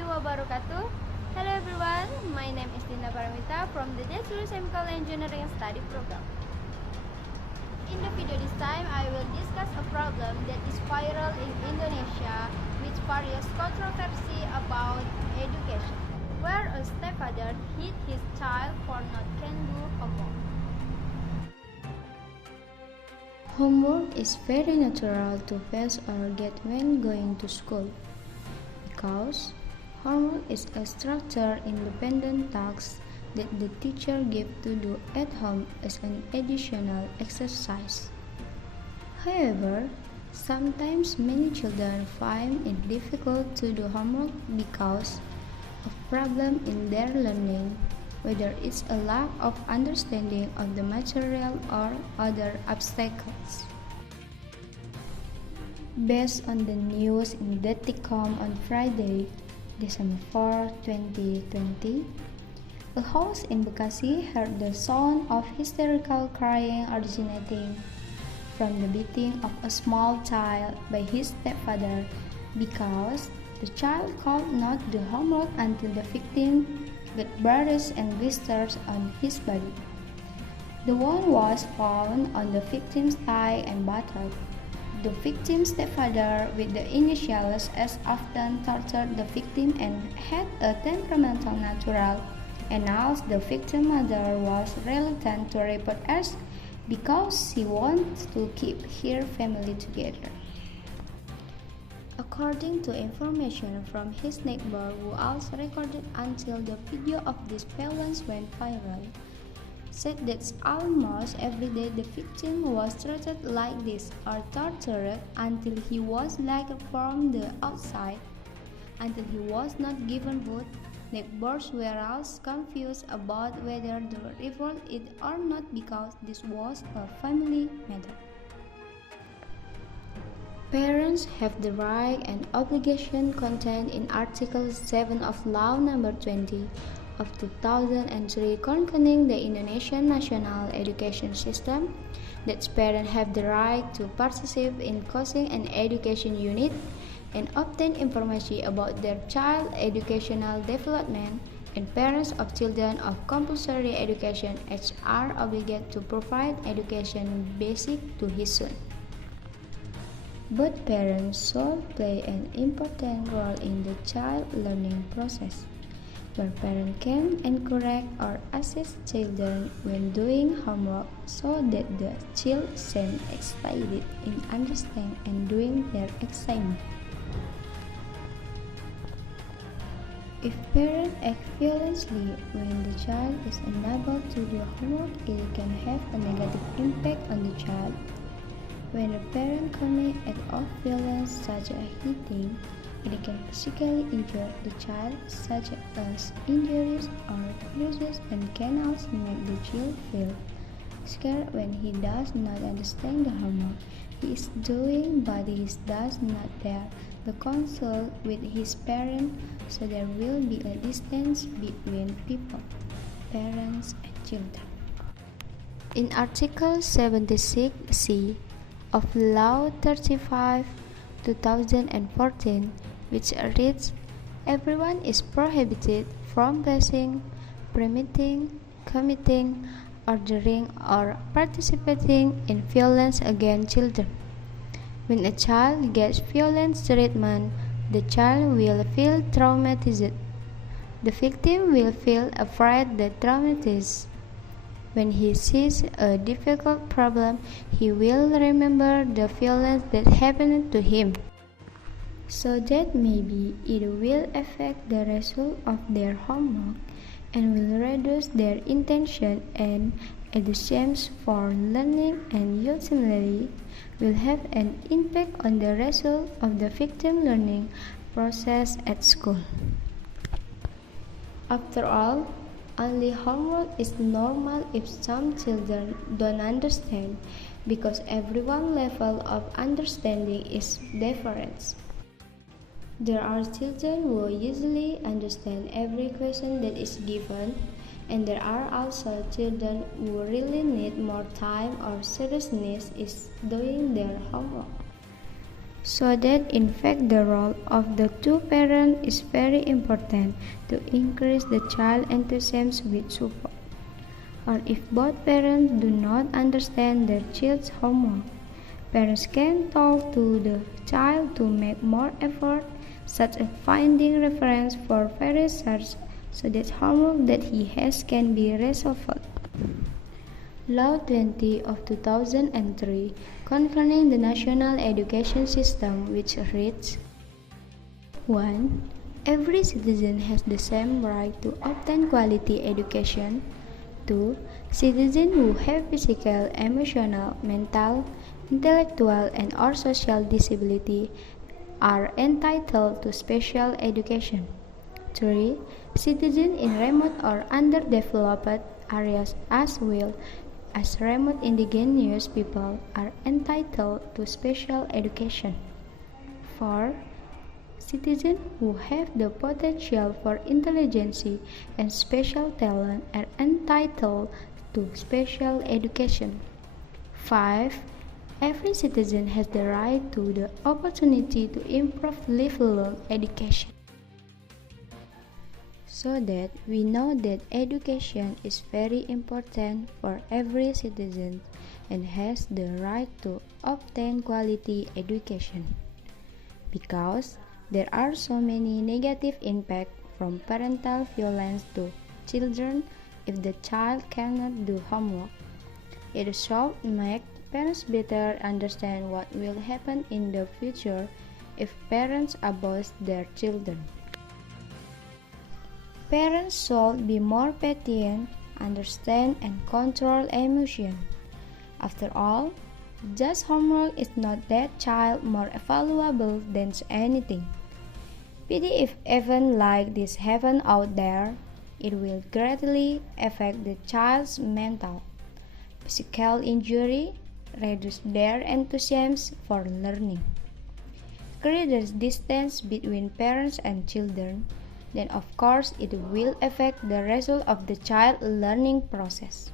wabarakatuh. Hello everyone, my name is Dinda Paramita from the Chemical Engineering Study Program. In the video this time, I will discuss a problem that is viral in Indonesia with various controversy about education, where a stepfather hit his child for not can do homework. Homework is very natural to face or get when going to school, because homework is a structured independent task that the teacher gives to do at home as an additional exercise. However, sometimes many children find it difficult to do homework because of problems in their learning, whether it's a lack of understanding of the material or other obstacles. Based on the news in Deticom on Friday, December 4, 2020, a house in Bekasi heard the sound of hysterical crying originating from the beating of a small child by his stepfather because the child could not do homework until the victim got bruises and blisters on his body. The wound was found on the victim's thigh and buttock. The victim's stepfather, with the initials S, often tortured the victim and had a temperamental natural, announced the victim's mother was reluctant to report as because she wants to keep her family together. According to information from his neighbor who also recorded until the video of this violence went viral, said that almost every day the victim was treated like this or tortured until he was locked from the outside, until he was not given food. Neighbors were also confused about whether to report it or not because this was a family matter. Parents have the right and obligation contained in Article 7 of Law No. 20 of 2003 concerning the Indonesian national education system, that parents have the right to participate in causing an education unit and obtain information about their child's educational development, and parents of children of compulsory education age are obligated to provide education basic to his son. Both parents should play an important role in the child learning process, where parents can encourage or assist children when doing homework so that the child seem excited in understanding and doing their assignment. If parents act violently when the child is unable to do homework, it can have a negative impact on the child. When a parent commits acts of violence such as hitting, it can physically injure the child, such as injuries or bruises, and can also make the child feel scared when he does not understand the homework he is doing, but he does not dare to consult with his parent, so there will be a distance between people, parents, and children. In Article 76C of Law 35, 2014, which reads, everyone is prohibited from placing, permitting, committing, ordering, or participating in violence against children. When a child gets violent treatment, the child will feel traumatized. The victim will feel afraid that traumatized. When he sees a difficult problem, he will remember the violence that happened to him, so that maybe it will affect the result of their homework and will reduce their intention and enthusiasm for learning, and ultimately will have an impact on the result of the victim learning process at school. After all, only homework is normal if some children don't understand, because everyone's level of understanding is different. There are children who usually understand every question that is given, and there are also children who really need more time or seriousness in doing their homework. So that in fact the role of the two parents is very important to increase the child enthusiasm with support. Or if both parents do not understand their child's homework, parents can talk to the child to make more effort, such as finding reference for various search so that homework that he has can be resolved. Law 20 of 2003 concerning the national education system, which reads: 1. Every citizen has the same right to obtain quality education. 2. Citizens who have physical, emotional, mental, intellectual, and or social disability are entitled to special education. 3. Citizens in remote or underdeveloped areas as well as remote indigenous people are entitled to special education. 4. Citizens who have the potential for intelligence and special talent are entitled to special education. 5. Every citizen has the right to the opportunity to improve lifelong education. So that we know that education is very important for every citizen and has the right to obtain quality education. Because there are so many negative impacts from parental violence to children if the child cannot do homework. It should make parents better understand what will happen in the future if parents abuse their children. Parents should be more patient, understand and control emotion. After all, just homework is not that child more valuable than anything. Pity if events like this happen out there, it will greatly affect the child's mental, physical injury, reduce their enthusiasm for learning, create a distance between parents and children, then of course it will affect the result of the child learning process.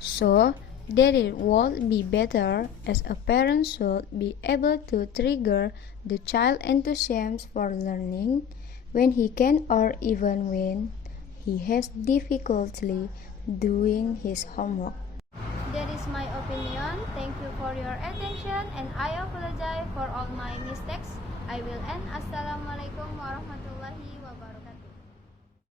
So that it would be better as a parent should be able to trigger the child enthusiasm for learning when he can or even when he has difficulty doing his homework. That is my opinion. Thank you for your attention and I apologize for all my mistakes. I will end. Assalamualaikum warahmatullahi wabarakatuh.